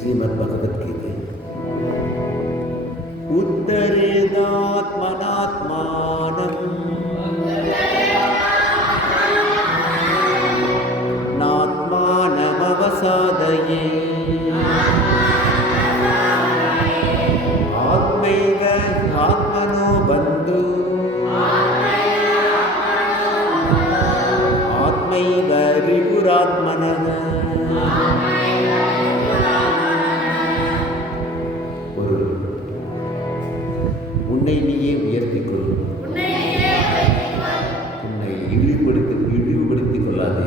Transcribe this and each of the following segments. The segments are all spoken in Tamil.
श्रीमद् भगवद्गीते उत्तरेदात्मनात्मानं नात्मानमवसादये आत्मैव आत्मनो बन्धु आत्मैव रिपुरात्मनः உன்னை நீயே உயர்த்திக் கொள், உன்னை இழிவுபடுத்திக் கொள்ளாதே.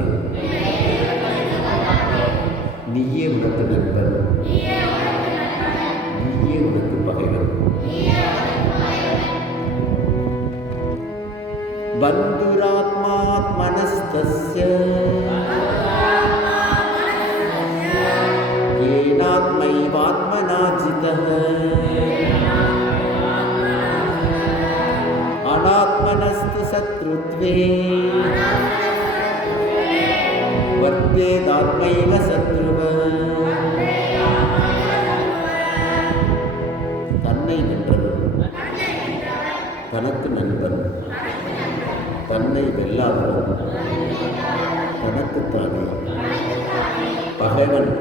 நீயே உனக்கு நண்பன், நீயே உனக்கு பகைவன். பந்துராத்மாத்மனஸ்தஸ்ய येनात्मैवात्मना जितः अनात्मनस्तु शत्रुत्वे वर्तेदात्मैव शत्रुवः. தன்னை வென்றவன் தனக்கு நண்பன், தன்னை வெல்லாதவன் தனக்குத்தானே பகைவன்.